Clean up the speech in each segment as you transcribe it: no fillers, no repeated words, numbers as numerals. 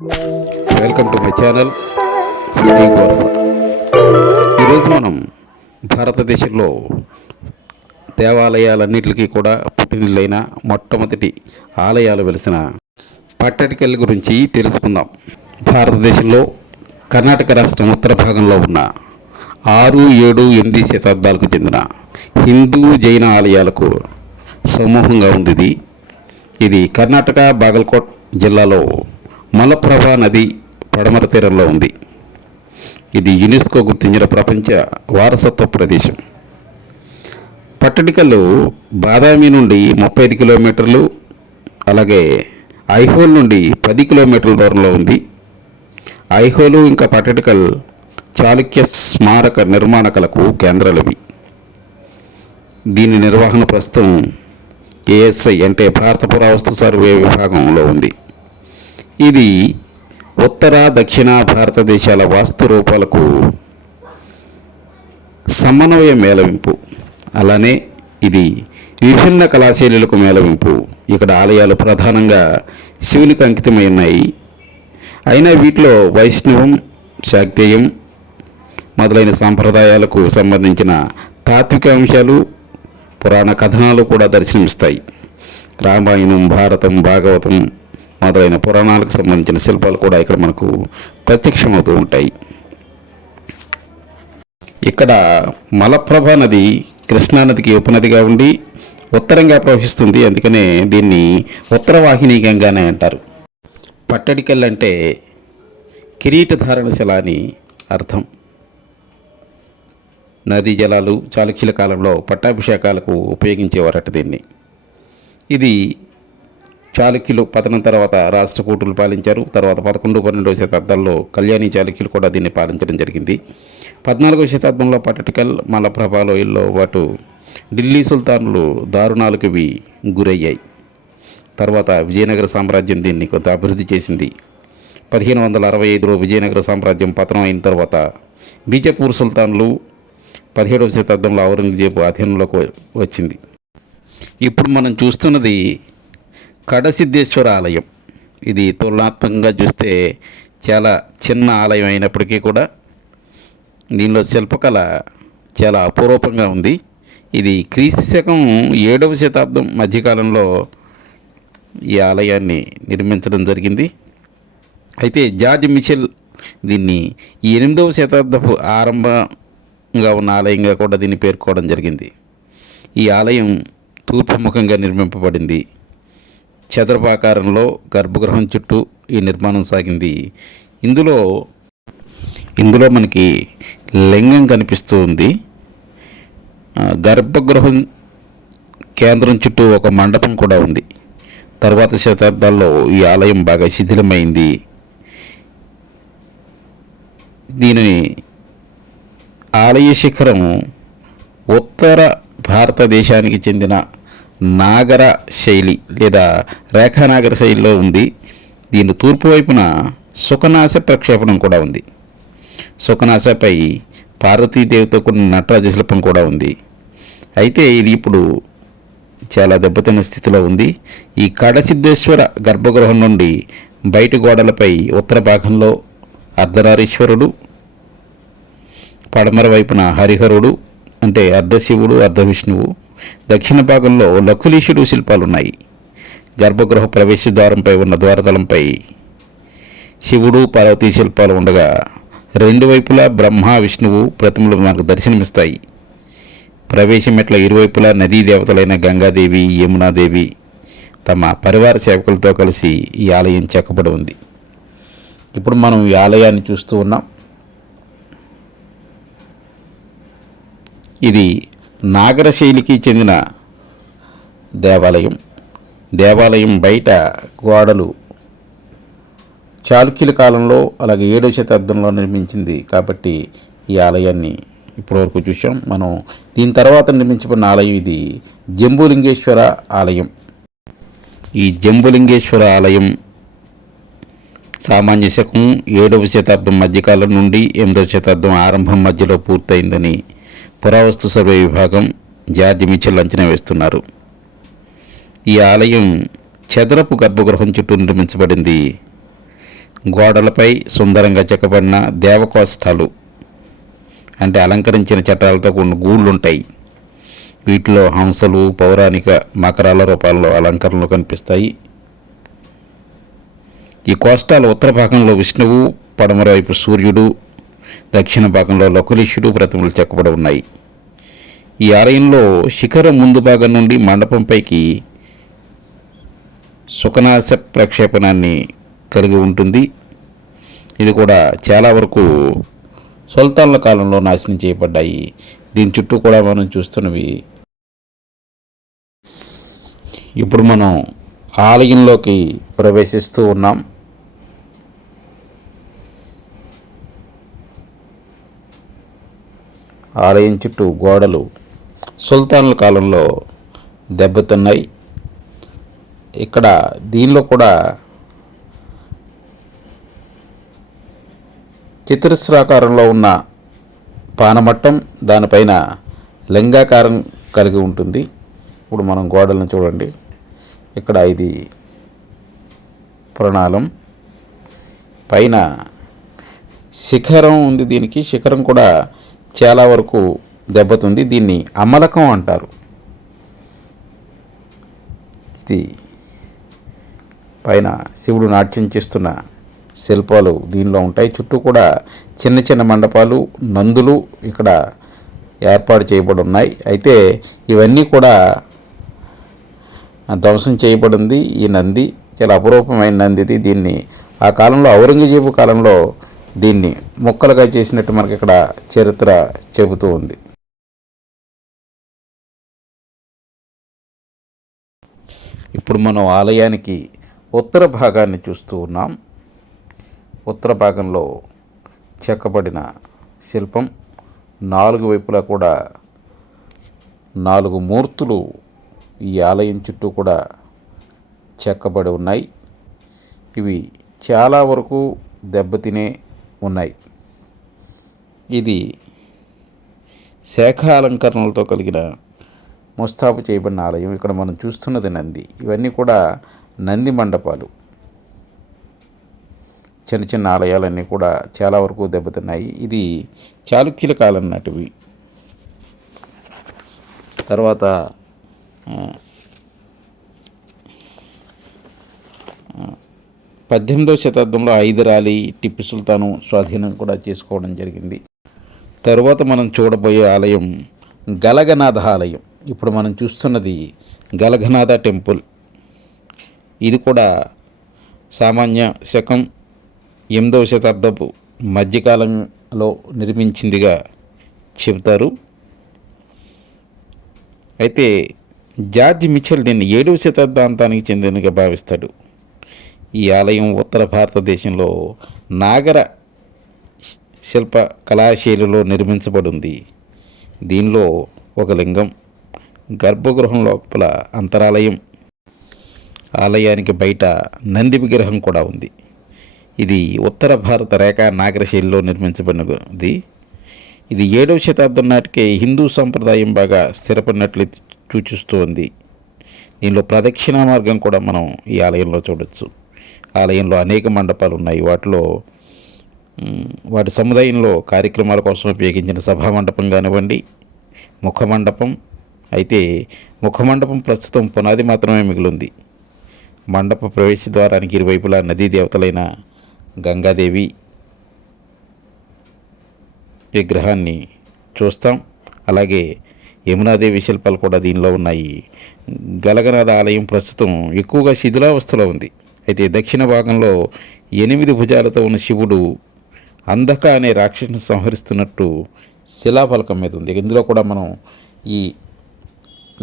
Welcome to my channel Sri Korasa. ఈరోజు మనం భారతదేశంలో దేవాలయాలన్నింటికి కూడా పుట్టినిల్లైన మొట్టమొదటి ఆలయాలు వెలిసిన పట్టడికల్ గురించి తెలుసుకుందాం. భారతదేశంలో కర్ణాటక రాష్ట్రం ఉత్తర భాగంలో ఉన్న 6, 7, 8 శతాబ్దాలకు చెందిన హిందూ జైన ఆలయాలకు సమూహంగా ఉంది. ఇది కర్ణాటక బాగల్కోట్ జిల్లాలో మలప్రభా నది పడమర తీరంలో ఉంది. ఇది యునెస్కో గుర్తించిన ప్రపంచ వారసత్వ ప్రదేశం. పట్టడికల్ బాదామి నుండి 35 కిలోమీటర్లు, అలాగే ఐహోల్ నుండి 10 కిలోమీటర్ల దూరంలో ఉంది. ఐహోలు ఇంకా పట్టడికల్ చాళుక్య స్మారక నిర్మాణ కళకు కేంద్రాలవి. దీని నిర్వహణ ప్రస్తుతం ఏఎస్ఐ అంటే భారత పురావస్తు సర్వే విభాగంలో ఉంది. ఇది ఉత్తర దక్షిణ భారతదేశాల వాస్తు రూపాలకు సమన్వయ మేళవింపు. అలానే ఇది విభిన్న కళాశైలులకు మేళవింపు. ఇక్కడ ఆలయాలు ప్రధానంగా శివునికి అంకితమై ఉన్నాయి. అయినా వీటిలో వైష్ణవం, శాక్తేయం మొదలైన సాంప్రదాయాలకు సంబంధించిన తాత్విక అంశాలు, పురాణ కథనాలు కూడా దర్శనమిస్తాయి. రామాయణం, భారతం, భాగవతం మొదలైన పురాణాలకు సంబంధించిన శిల్పాలు కూడా ఇక్కడ మనకు ప్రత్యక్షమవుతూ ఉంటాయి. ఇక్కడ మలప్రభా నది కృష్ణానదికి ఉపనదిగా ఉండి ఉత్తరంగా ప్రవహిస్తుంది. అందుకనే దీన్ని ఉత్తరవాహిని గంగానే అంటారు. పట్టడికల్ అంటే కిరీటధారణశిల అని అర్థం. నదీ జలాలు చాళుక్యుల కాలంలో పట్టాభిషేకాలకు ఉపయోగించేవారట దీన్ని. ఇది చాళుక్యులు పతనం తర్వాత రాష్ట్రకూటులు పాలించారు. తర్వాత 11, 12వ శతాబ్దాల్లో కళ్యాణి చాళుక్యులు కూడా దీన్ని పాలించడం జరిగింది. 14వ శతాబ్దంలో పట్టడికల్, మలప్రభా లోయల్లో పాటు ఢిల్లీ సుల్తానులు దారుణాలకు ఇవి గురయ్యాయి. తర్వాత విజయనగర సామ్రాజ్యం దీన్ని కొంత అభివృద్ధి చేసింది. 1565లో విజయనగర సామ్రాజ్యం పతనం అయిన తర్వాత బీజపూర్ సుల్తానులు 17వ శతాబ్దంలో ఔరంగజేబు అధీనంలోకి వచ్చింది. ఇప్పుడు మనం చూస్తున్నది కడసిద్ధేశ్వర ఆలయం. ఇది తులనాత్మకంగా చూస్తే చాలా చిన్న ఆలయం అయినప్పటికీ కూడా దీనిలో శిల్పకళ చాలా అపూర్వకంగా ఉంది. ఇది క్రీస్తు శకం 7వ శతాబ్దం మధ్యకాలంలో ఈ ఆలయాన్ని నిర్మించడం జరిగింది. అయితే జార్జ్ మిచెల్ దీన్ని 8వ శతాబ్దపు ఆరంభంగా ఉన్న ఆలయంగా కూడా దీన్ని పేర్కోవడం జరిగింది. ఈ ఆలయం తూర్పుముఖంగా నిర్మింపబడింది. చదరపాకారంలో గర్భగృహం చుట్టూ ఈ నిర్మాణం సాగింది. ఇందులో మనకి లింగం కనిపిస్తూ ఉంది. గర్భగృహం కేంద్రం చుట్టూ ఒక మండపం కూడా ఉంది. తర్వాత శతాబ్దాల్లో ఈ ఆలయం బాగా శిథిలమైంది. దీని ఆలయ శిఖరం ఉత్తర భారతదేశానికి చెందిన నాగర శైలి లేదా రేఖానాగర శైలిలో ఉంది. దీని తూర్పు వైపున సుఖనాశ ప్రక్షేపణం కూడా ఉంది. సుఖనాశపై పార్వతీదేవితో కూడిన నటరాజ శిల్పం కూడా ఉంది. అయితే ఇది ఇప్పుడు చాలా దెబ్బతిన్న స్థితిలో ఉంది. ఈ కడసిద్ధేశ్వర గర్భగృహం నుండి బయటి గోడలపై ఉత్తర భాగంలో అర్ధనారీశ్వరుడు, పడమర వైపున హరిహరుడు అంటే అర్ధశివుడు, అర్ధవిష్ణువు, దక్షిణ భాగంలో లకులీశుడు శిల్పాలున్నాయి. గర్భగృహ ప్రవేశ ద్వారంపై ఉన్న ద్వారతలంపై శివుడు, పార్వతీ శిల్పాలు ఉండగా 2 వైపులా బ్రహ్మ, విష్ణువు ప్రతిమలు మనకు దర్శనమిస్తాయి. ప్రవేశం మెట్ల ఇరువైపులా నదీ దేవతలైన గంగాదేవి, యమునాదేవి తమ పరివార సేవకులతో కలిసి ఈ ఆలయం చెక్కబడి ఉంది. ఇప్పుడు మనం ఈ ఆలయాన్ని చూస్తూ ఉన్నాం. ఇది నాగర శైలికి చెందిన దేవాలయం బయట గోడలు చాళుక్యుల కాలంలో అలాగే 7వ శతాబ్దంలో నిర్మించింది కాబట్టి ఈ ఆలయాన్ని ఇప్పటివరకు చూసాం మనం. దీని తర్వాత నిర్మించబడిన ఆలయం ఇది జంబులింగేశ్వర ఆలయం. ఈ జంబులింగేశ్వర ఆలయం సామాన్య శకం 7వ శతాబ్దం మధ్యకాలం నుండి 8వ శతాబ్దం ఆరంభం మధ్యలో పూర్తయిందని పురావస్తు సర్వే విభాగం జార్జ్ మిచెల్ అంచనా వేస్తున్నారు. ఈ ఆలయం చదరపు గర్భగృహం చుట్టూ నిర్మించబడింది. గోడలపై సుందరంగా చెక్కబడిన దేవకోష్ఠాలు అంటే అలంకరించిన చట్టాలతో కొన్ని గూళ్ళు ఉంటాయి. వీటిలో హంసలు, పౌరాణిక మకరాల రూపాల్లో అలంకరణలు కనిపిస్తాయి. ఈ కోష్టాల ఉత్తర భాగంలో విష్ణువు, పడమర వైపు సూర్యుడు, దక్షిణ భాగంలో లకులీశుడు ప్రతిమలు చెక్కబడి ఉన్నాయి. ఈ ఆలయంలో శిఖరం ముందు భాగం నుండి మండపంపైకి సుఖనాశ ప్రక్షేపణాన్ని కలిగి ఉంటుంది. ఇది కూడా చాలా వరకు సుల్తాన్ల కాలంలో నాశనం చేయబడ్డాయి. దీని చుట్టూ కూడా మనం చూస్తున్నవి. ఇప్పుడు మనం ఆలయంలోకి ప్రవేశిస్తూ ఉన్నాం. ఆలయం చుట్టూ గోడలు సుల్తాన్ల కాలంలో దెబ్బతిన్నాయి. ఇక్కడ దీనిలో కూడా చతురస్రాకారంలో ఉన్న పానమట్టం, దానిపైన లింగాకారం కలిగి ఉంటుంది. ఇప్పుడు మనం గోడలను చూడండి. ఇక్కడ ఇది ప్రణాళం, పైన శిఖరం ఉంది. దీనికి శిఖరం కూడా చాలా వరకు దెబ్బతుంది. దీన్ని అమలకం అంటారు. ఇది పైన శివుడు నాట్యం చేస్తున్న శిల్పాలు దీనిలో ఉంటాయి. చుట్టూ కూడా చిన్న చిన్న మండపాలు, నందులు ఇక్కడ ఏర్పాటు చేయబడి ఉన్నాయి. అయితే ఇవన్నీ కూడా ధ్వంసం చేయబడింది. ఈ నంది చాలా అపురూపమైన నందిది. దీన్ని ఆ కాలంలో ఔరంగజేబు కాలంలో దీన్ని ముక్కలుగా చేసినట్టు మనకి ఇక్కడ చరిత్ర చెబుతూ ఉంది. ఇప్పుడు మనం ఆలయానికి ఉత్తర భాగాన్ని చూస్తూ ఉన్నాం. ఉత్తర భాగంలో చెక్కబడిన శిల్పం, 4 వైపులా కూడా 4 మూర్తులు ఈ ఆలయం చుట్టూ కూడా చెక్కబడి ఉన్నాయి. ఇవి చాలా వరకు దెబ్బతినే ఉన్నాయి. ఇది శాఖ అలంకరణలతో కలిగిన ముస్తాబు చేయబడిన ఆలయం. ఇక్కడ మనం చూస్తున్నది నంది. ఇవన్నీ కూడా నంది మండపాలు. చిన్న చిన్న ఆలయాలన్నీ కూడా చాలా వరకు దెబ్బతిన్నాయి. ఇది చాళుక్యుల కాలం నాటివి. తర్వాత 18వ శతాబ్దంలో హైదర్ అలీ, టిప్పు సుల్తాను స్వాధీనం కూడా చేసుకోవడం జరిగింది. తరువాత మనం చూడబోయే ఆలయం గలగనాథ ఆలయం. ఇప్పుడు మనం చూస్తున్నది గలగనాథ టెంపుల్. ఇది కూడా సామాన్య శకం 8వ శతాబ్దపు మధ్యకాలంలో నిర్మించిందిగా చెబుతారు. అయితే జార్జ్ మిచెల్ దీన్ని 7వ శతాబ్దాంతానికి చెందినదిగా భావిస్తాడు. ఈ ఆలయం ఉత్తర భారతదేశంలో నాగర శిల్ప కళాశైలిలో నిర్మించబడింది. దీనిలో ఒక లింగం, గర్భగృహం లోపల అంతరాలయం, ఆలయానికి బయట నంది విగ్రహం కూడా ఉంది. ఇది ఉత్తర భారత రేఖా నాగర శైలిలో నిర్మించబడినది. ఇది 7వ శతాబ్దం నాటికే హిందూ సంప్రదాయం బాగా స్థిరపడినట్లు సూచిస్తూ ఉంది. దీనిలో ప్రదక్షిణా మార్గం కూడా మనం ఈ ఆలయంలో చూడవచ్చు. ఆలయంలో అనేక మండపాలు ఉన్నాయి. వాటి సముదాయంలో కార్యక్రమాల కోసం ఉపయోగించిన సభా మండపం కానివ్వండి, ముఖమండపం. అయితే ముఖమండపం ప్రస్తుతం పునాది మాత్రమే మిగిలింది. మండప ప్రవేశ ద్వారానికి ఇరువైపులా నదీ దేవతలైన గంగాదేవి విగ్రహాన్ని చూస్తాం. అలాగే యమునాదేవి శిల్పాలు కూడా దీనిలో ఉన్నాయి. గలగనాథ ఆలయం ప్రస్తుతం ఎక్కువగా శిథిలావస్థలో ఉంది. అయితే దక్షిణ భాగంలో 8 భుజాలతో ఉన్న శివుడు అంధక అనే రాక్షసుని సంహరిస్తున్నట్టు శిలాఫలకం మీద ఉంది. ఇందులో కూడా మనం ఈ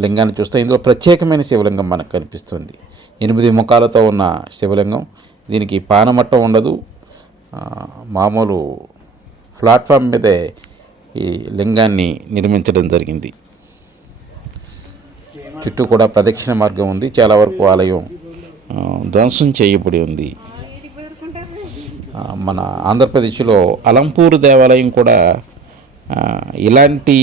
లింగాన్ని చూస్తాం. ఇందులో ప్రత్యేకమైన శివలింగం మనకు కనిపిస్తుంది. 8 ముఖాలతో ఉన్న శివలింగం. దీనికి పానమట్టం ఉండదు. మామూలు ప్లాట్ఫామ్ మీదే ఈ లింగాన్ని నిర్మించడం జరిగింది. చుట్టూ కూడా ప్రదక్షిణ మార్గం ఉంది. చాలా వరకు ఆలయం ధ్వంసం చేయబడి ఉంది. మన ఆంధ్రప్రదేశ్లో అలంపూర్ దేవాలయం కూడా ఇలాంటి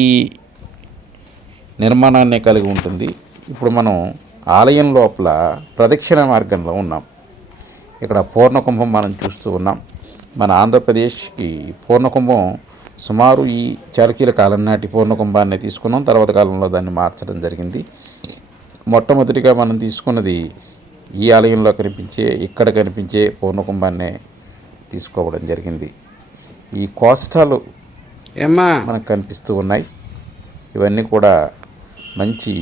నిర్మాణాన్ని కలిగి ఉంటుంది. ఇప్పుడు మనం ఆలయం లోపల ప్రదక్షిణ మార్గంలో ఉన్నాం. ఇక్కడ పూర్ణకుంభం మనం చూస్తూ ఉన్నాం. మన ఆంధ్రప్రదేశ్కి పూర్ణకుంభం సుమారు ఈ చాళుక్యుల కాలం నాటి పూర్ణకుంభాన్ని తీసుకున్నాం. తర్వాత కాలంలో దాన్ని మార్చడం జరిగింది. మొట్టమొదటిగా మనం తీసుకున్నది ఈ ఆలయంలో ఇక్కడ కనిపించే పూర్ణకుంభాన్నే తీసుకోవడం జరిగింది. ఈ కోష్టాలు మనకు కనిపిస్తూ ఉన్నాయి. ఇవన్నీ కూడా మంచి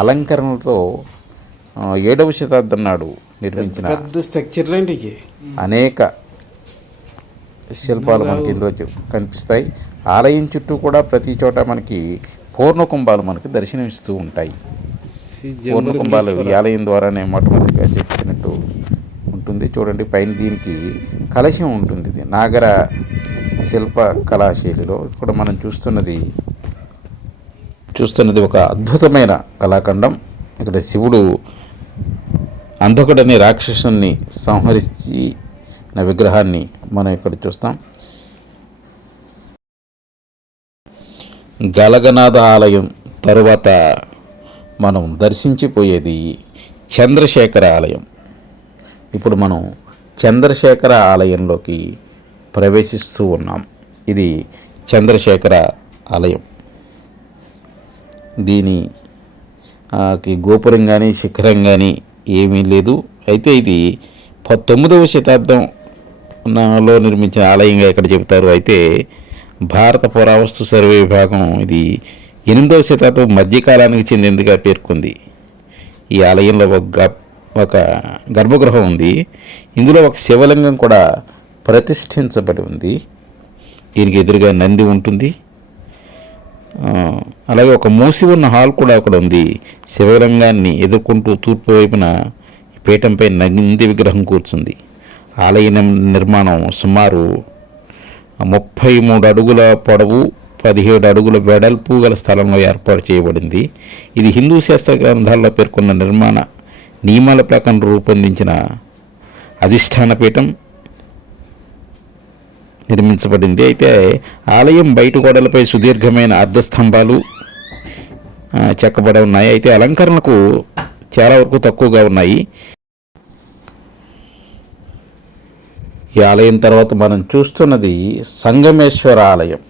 అలంకరణలతో 7వ శతాబ్దం నాడు నిర్మించిన పెద్ద స్ట్రక్చర్ అనేక శిల్పాలు మనకి ఇందులో కనిపిస్తాయి. ఆలయం చుట్టూ కూడా ప్రతి చోట మనకి పూర్ణకుంభాలు మనకి దర్శనమిస్తూ ఉంటాయి. పూర్ణకుంభాలు ఈ ఆలయం ద్వారానే మొట్టమొదటిగా చెప్పినట్టు ఉంటుంది. చూడండి, పైన దీనికి కలశం ఉంటుంది. ఇది నాగర శిల్ప కళాశైలిలో ఇక్కడ మనం చూస్తున్నది ఒక అద్భుతమైన కళాఖండం. ఇక్కడ శివుడు అంధకుడనే రాక్షసుని సంహరించిన విగ్రహాన్ని మనం ఇక్కడ చూస్తాం. గలగనాథ ఆలయం తరువాత మనం దర్శించిపోయేది చంద్రశేఖర ఆలయం. ఇప్పుడు మనం చంద్రశేఖర ఆలయంలోకి ప్రవేశిస్తూ ఉన్నాం. ఇది చంద్రశేఖర ఆలయం. దీనికి గోపురం కానీ శిఖరం కానీ ఏమీ లేదు. అయితే ఇది 19వ శతాబ్దంలో నిర్మించిన ఆలయంగా ఇక్కడ చెబుతారు. అయితే భారత పురావస్తు సర్వే విభాగం ఇది 8వ శతాబ్దం మధ్యకాలానికి చెందిందిగా పేర్కొంది. ఈ ఆలయంలో ఒక గర్భగృహం ఉంది. ఇందులో ఒక శివలింగం కూడా ప్రతిష్ఠించబడి ఉంది. దీనికి ఎదురుగా నంది ఉంటుంది. అలాగే ఒక మూసి ఉన్న హాల్ కూడా అక్కడ ఉంది. శివలింగాన్ని ఎదుర్కొంటూ తూర్పు వైపున పీఠంపై నంది విగ్రహం కూర్చుంది. ఆలయ నిర్మాణం సుమారు 33 అడుగుల పొడవు 17 అడుగుల వెడల్పు గల స్థలంలో ఏర్పాటు చేయబడింది. ఇది హిందూ శాస్త్ర గ్రంథాల్లో పేర్కొన్న నిర్మాణ నియమాల ప్రకారం రూపొందించిన అధిష్టాన పీఠం నిర్మించబడింది. అయితే ఆలయం బయట గోడలపై సుదీర్ఘమైన అర్ధస్తంభాలు చెక్కబడి ఉన్నాయి. అయితే అలంకరణకు చాలా వరకు తక్కువగా ఉన్నాయి. ఈ ఆలయం తర్వాత మనం చూస్తున్నది సంగమేశ్వర ఆలయం.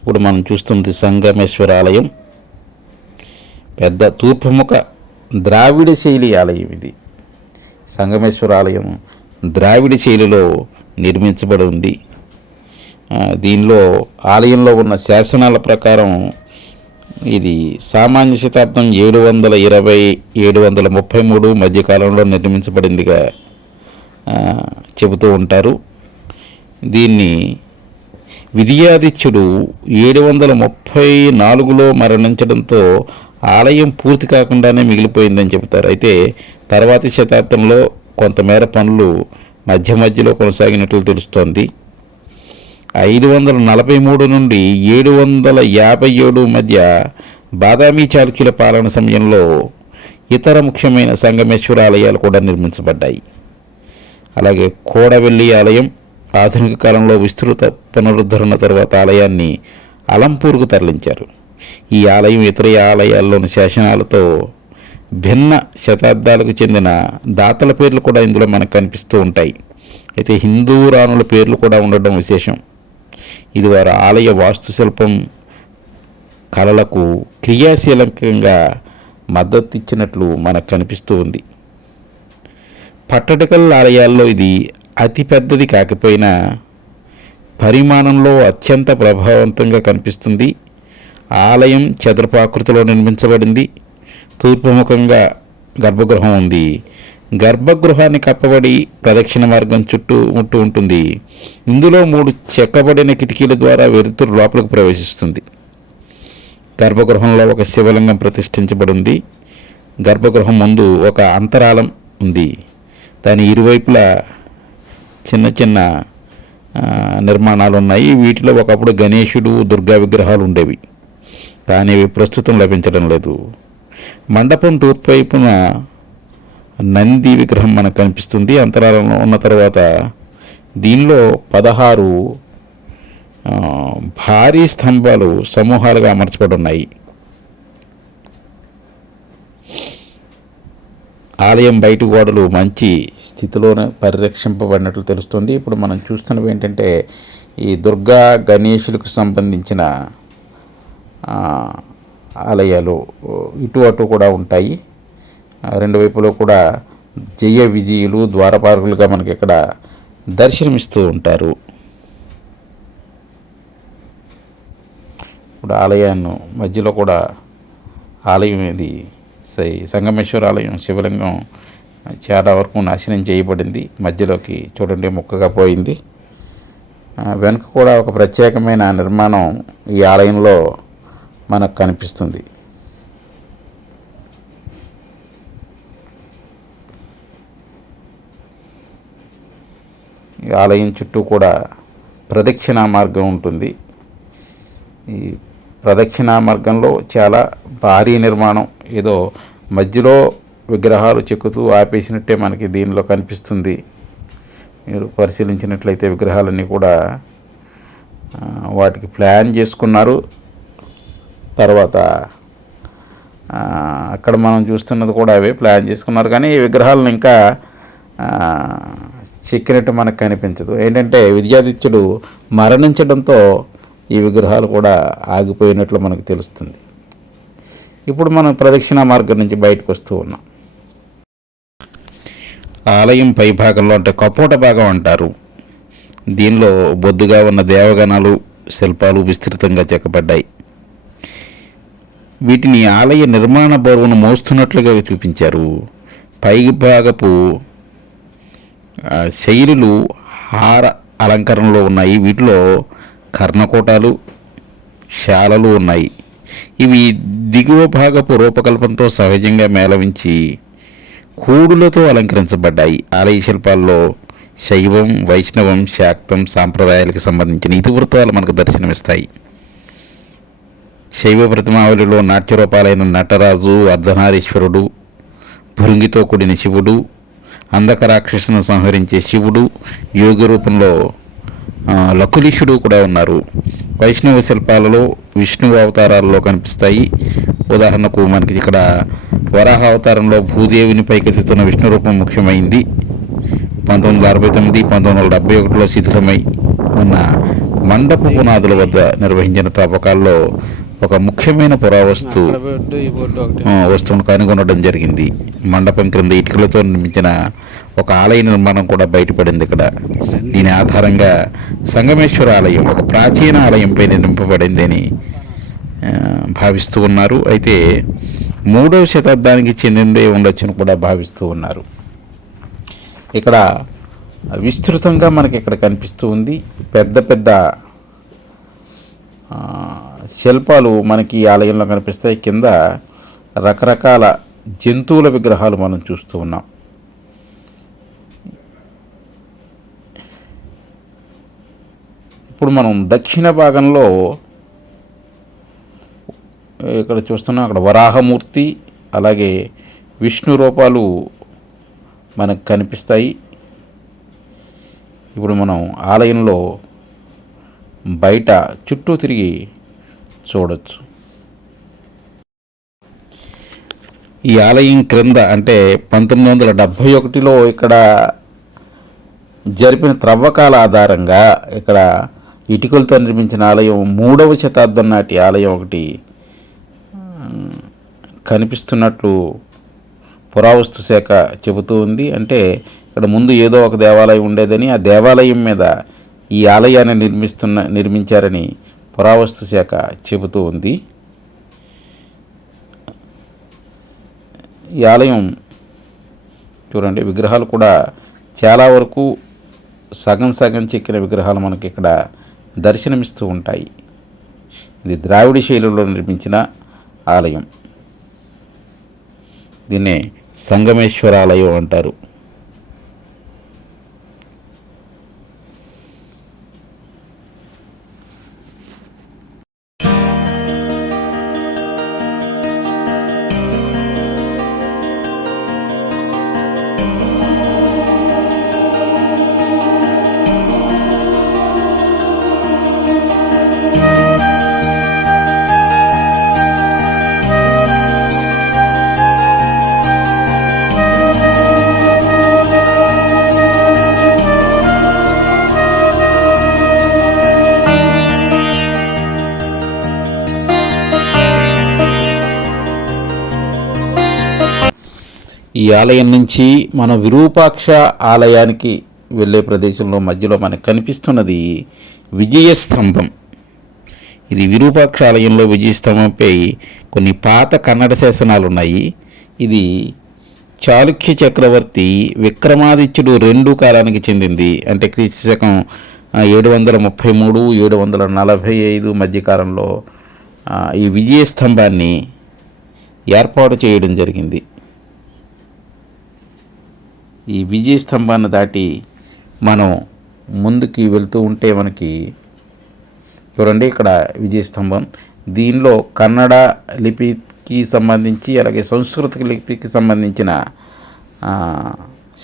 ఇప్పుడు మనం చూస్తున్నది సంగమేశ్వర ఆలయం. పెద్ద తూర్పుముఖ ద్రావిడ శైలి ఆలయం ఇది. సంగమేశ్వర ఆలయం ద్రావిడ శైలిలో నిర్మించబడి ఉంది. దీనిలో ఆలయంలో ఉన్న శాసనాల ప్రకారం ఇది సామాన్య శతాబ్దం 720-733 మధ్యకాలంలో నిర్మించబడిందిగా చెబుతూ ఉంటారు. దీన్ని విజయాదిత్యుడు 734లో మరణించడంతో ఆలయం పూర్తి కాకుండానే మిగిలిపోయిందని చెబుతారు. అయితే తర్వాతి శతాబ్దంలో కొంతమేర పనులు మధ్యలో కొనసాగినట్లు తెలుస్తోంది. 543 నుండి 757 మధ్య బాదామి చాళుక్యుల పాలన సమయంలో ఇతర ముఖ్యమైన సంగమేశ్వర ఆలయాలు కూడా నిర్మించబడ్డాయి. అలాగే కోడవెల్లి ఆలయం ఆధునిక కాలంలో విస్తృత పునరుద్ధరణ తర్వాత ఆలయాన్ని అలంపూర్కు తరలించారు. ఈ ఆలయం ఇతర ఆలయాల్లోని శాసనాలతో భిన్న శతాబ్దాలకు చెందిన దాతల పేర్లు కూడా ఇందులో మనకు కనిపిస్తూ ఉంటాయి. అయితే హిందూ రాణుల పేర్లు కూడా ఉండడం విశేషం. ఇది వారి ఆలయ వాస్తుశిల్పం కళలకు క్రియాశీలకంగా మద్దతు ఇచ్చినట్లు మనకు కనిపిస్తూ ఉంది. పట్టడకల్ ఆలయాల్లో ఇది అతిపెద్దది కాకపోయినా పరిమాణంలో అత్యంత ప్రభావవంతంగా కనిపిస్తుంది. ఆలయం చతురపాకృతిలో నిర్మించబడింది. తూర్పుముఖంగా గర్భగృహం ఉంది. గర్భగృహాన్ని కప్పబడి ప్రదక్షిణ మార్గం చుట్టుముట్టు ఉంటుంది. ఇందులో 3 చెక్కబడిన కిటికీల ద్వారా వెలుతురు లోపలికి ప్రవేశిస్తుంది. గర్భగృహంలో ఒక శివలింగం ప్రతిష్ఠించబడి ఉంది. గర్భగృహం ముందు ఒక అంతరాళం ఉంది. దాని ఇరువైపులా చిన్న చిన్న నిర్మాణాలు ఉన్నాయి. వీటిలో ఒకప్పుడు గణేశుడు, దుర్గా విగ్రహాలు ఉండేవి, కానీ ఇవి ప్రస్తుతం లభించడం లేదు. మండపం తూర్పు వైపున నంది విగ్రహం మనకు కనిపిస్తుంది. అంతరాలంలో ఉన్న తర్వాత దీనిలో 16 భారీ స్తంభాలు సమూహాలుగా అమర్చబడి ఉన్నాయి. ఆలయం బయటి గోడలు మంచి స్థితిలోనే పరిరక్షింపబడినట్లు తెలుస్తుంది. ఇప్పుడు మనం చూస్తున్నవి ఏంటంటే ఈ దుర్గా గణేశులకు సంబంధించిన ఆలయాలు ఇటు అటు కూడా ఉంటాయి. రెండు వైపులో కూడా జయ విజయులు ద్వారపాలకులుగా మనకి ఇక్కడ దర్శనమిస్తూ ఉంటారు. ఇప్పుడు ఆలయాన్ని మధ్యలో కూడా ఆలయం ఇది సంగమేశ్వర ఆలయం శివలింగం చాలా వరకు నాశనం చేయబడింది. మధ్యలోకి చూడండి ముక్కగా పోయింది. వెనుక కూడా ఒక ప్రత్యేకమైన నిర్మాణం ఈ ఆలయంలో మనకు కనిపిస్తుంది. ఈ ఆలయం చుట్టూ కూడా ప్రదక్షిణా మార్గం ఉంటుంది. ఈ ప్రదక్షిణా మార్గంలో చాలా భారీ నిర్మాణం, ఏదో మధ్యలో విగ్రహాలు చెక్కుతూ ఆపేసినట్టే మనకి దీనిలో కనిపిస్తుంది. మీరు పరిశీలించినట్లయితే విగ్రహాలన్నీ కూడా వాటికి ప్లాన్ చేసుకున్నారు. తర్వాత అక్కడ మనం చూస్తున్నది కూడా అవే ప్లాన్ చేసుకున్నారు, కానీ ఈ విగ్రహాలను ఇంకా చెక్కినట్టు మనకు కనిపించదు. ఏంటంటే విద్యాదిత్యుడు మరణించడంతో ఈ విగ్రహాలు కూడా ఆగిపోయినట్లు మనకు తెలుస్తుంది. ఇప్పుడు మనం ప్రదక్షిణా మార్గం నుంచి బయటకు వస్తూ ఉన్నాం. ఆలయం పై భాగంలో అంటే కపోట భాగం అంటారు. దీనిలో బొద్దుగా ఉన్న దేవగణాలు శిల్పాలు విస్తృతంగా చెక్కబడ్డాయి. వీటిని ఆలయ నిర్మాణ బరువును మోస్తున్నట్లుగా చూపించారు. పై భాగపు శైలులు హార అలంకరణలో ఉన్నాయి. వీటిలో కర్ణకోటాలు శాలలు ఉన్నాయి. ఇవి దిగువ భాగపు రూపకల్పనతో సహజంగా మేళవించి కూడులతో అలంకరించబడ్డాయి. ఆలయ శిల్పాల్లో శైవం, వైష్ణవం, శాక్తం సాంప్రదాయాలకు సంబంధించిన ఇతివృత్తాలు మనకు దర్శనమిస్తాయి. శైవ ప్రతిమావళిలో నాట్యరూపాలైన నటరాజు, అర్ధనారీశ్వరుడు, భృంగితో కూడిన శివుడు, అంధకరాక్షసును సంహరించే శివుడు, యోగి రూపంలో లకులీషుడు కూడా ఉన్నారు. వైష్ణవ శిల్పాలలో విష్ణు అవతారాలలో కనిపిస్తాయి. ఉదాహరణకు మనకి ఇక్కడ వరాహ అవతారంలో భూదేవిని పైకెత్తుతున్న విష్ణు రూపం ముఖ్యమైంది. 1969, 1971లో శిథిలమై ఉన్న మండప పునాదుల వద్ద నిర్వహించిన తవ్వకాల్లో ఒక ముఖ్యమైన వస్తువును కనుగొనడం జరిగింది. మండపం క్రింద ఇటుకలతో నిర్మించిన ఒక ఆలయ నిర్మాణం కూడా బయటపడింది ఇక్కడ. దీని ఆధారంగా సంగమేశ్వర ఆలయం ఒక ప్రాచీన ఆలయంపై నిర్మింపబడింది అని భావిస్తూ ఉన్నారు. అయితే 3వ శతాబ్దానికి చెందిందే ఉండొచ్చని కూడా భావిస్తూ ఉన్నారు. ఇక్కడ విస్తృతంగా మనకి ఇక్కడ కనిపిస్తూ ఉంది. పెద్ద పెద్ద శిల్పాలు మనకి ఈ ఆలయంలో కనిపిస్తాయి. కింద రకరకాల జంతువుల విగ్రహాలు మనం చూస్తూ ఉన్నాం. ఇప్పుడు మనం దక్షిణ భాగంలో ఇక్కడ చూస్తున్నాం. అక్కడ వరాహమూర్తి అలాగే విష్ణు రూపాలు మనకు కనిపిస్తాయి. ఇప్పుడు మనం ఆలయంలో బయట చుట్టూ తిరిగి చూడొచ్చు. ఈ ఆలయం క్రింద అంటే 1971లో ఇక్కడ జరిపిన త్రవ్వకాల ఆధారంగా ఇక్కడ ఇటుకలతో నిర్మించిన ఆలయం 3వ శతాబ్దం నాటి ఆలయం ఒకటి కనిపిస్తున్నట్లు పురావస్తు శాఖ చెబుతూ ఉంది. అంటే ఇక్కడ ముందు ఏదో ఒక దేవాలయం ఉండేదని, ఆ దేవాలయం మీద ఈ ఆలయాన్ని నిర్మించారని పురావస్తు శాఖ చెబుతూ ఉంది. ఈ ఆలయం చూడండి, విగ్రహాలు కూడా చాలా వరకు సగం సగం చెక్కిన విగ్రహాలు మనకి ఇక్కడ దర్శనమిస్తూ ఉంటాయి. ఇది ద్రావిడ శైలిలో నిర్మించిన ఆలయం. దీన్నే సంగమేశ్వర ఆలయం అంటారు. ఈ ఆలయం నుంచి మన విరూపాక్ష ఆలయానికి వెళ్ళే ప్రదేశంలో మధ్యలో మనకు కనిపిస్తున్నది విజయస్తంభం. ఇది విరూపాక్ష ఆలయంలో విజయస్తంభంపై కొన్ని పాత కన్నడ శాసనాలు ఉన్నాయి. ఇది చాళుక్య చక్రవర్తి విక్రమాదిత్యుడు 2 కాలానికి చెందింది. అంటే క్రీస్తు శకం 733 745 మధ్యకాలంలో ఈ విజయస్తంభాన్ని ఏర్పాటు చేయడం జరిగింది. ఈ విజయస్తంభాన్ని దాటి మనం ముందుకి వెళ్తూ ఉంటే మనకి చూడండి, ఇక్కడ విజయస్తంభం. దీనిలో కన్నడ లిపికి సంబంధించి అలాగే సంస్కృత లిపికి సంబంధించిన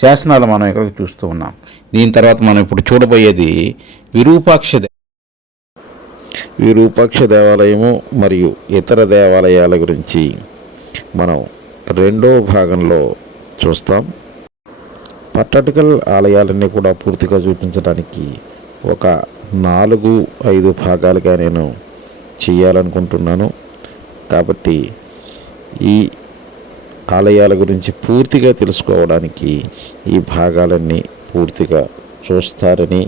శాసనాలు మనం ఇక్కడ చూస్తూ ఉన్నాం. దీని తర్వాత మనం ఇప్పుడు చూడబోయేది విరూపాక్ష దేవాలయము మరియు ఇతర దేవాలయాల గురించి మనం 2వ భాగంలో చూస్తాం. పట్టటికల్ ఆలయాలన్నీ కూడా పూర్తిగా చూపించడానికి ఒక 4-5 భాగాలుగా నేను చేయాలనుకుంటున్నాను. కాబట్టి ఈ ఆలయాల గురించి పూర్తిగా తెలుసుకోవడానికి ఈ భాగాలన్నీ పూర్తిగా చూస్తారని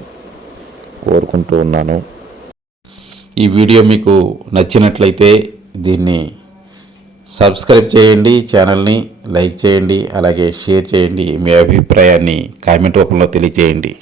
కోరుకుంటూ ఉన్నాను. ఈ వీడియో మీకు నచ్చినట్లయితే దీన్ని సబ్స్క్రైబ్ చేయండి, ఛానల్ని లైక్ చేయండి, అలాగే షేర్ చేయండి. మీ అభిప్రాయాన్ని కామెంట్ రూపంలో తెలియజేయండి.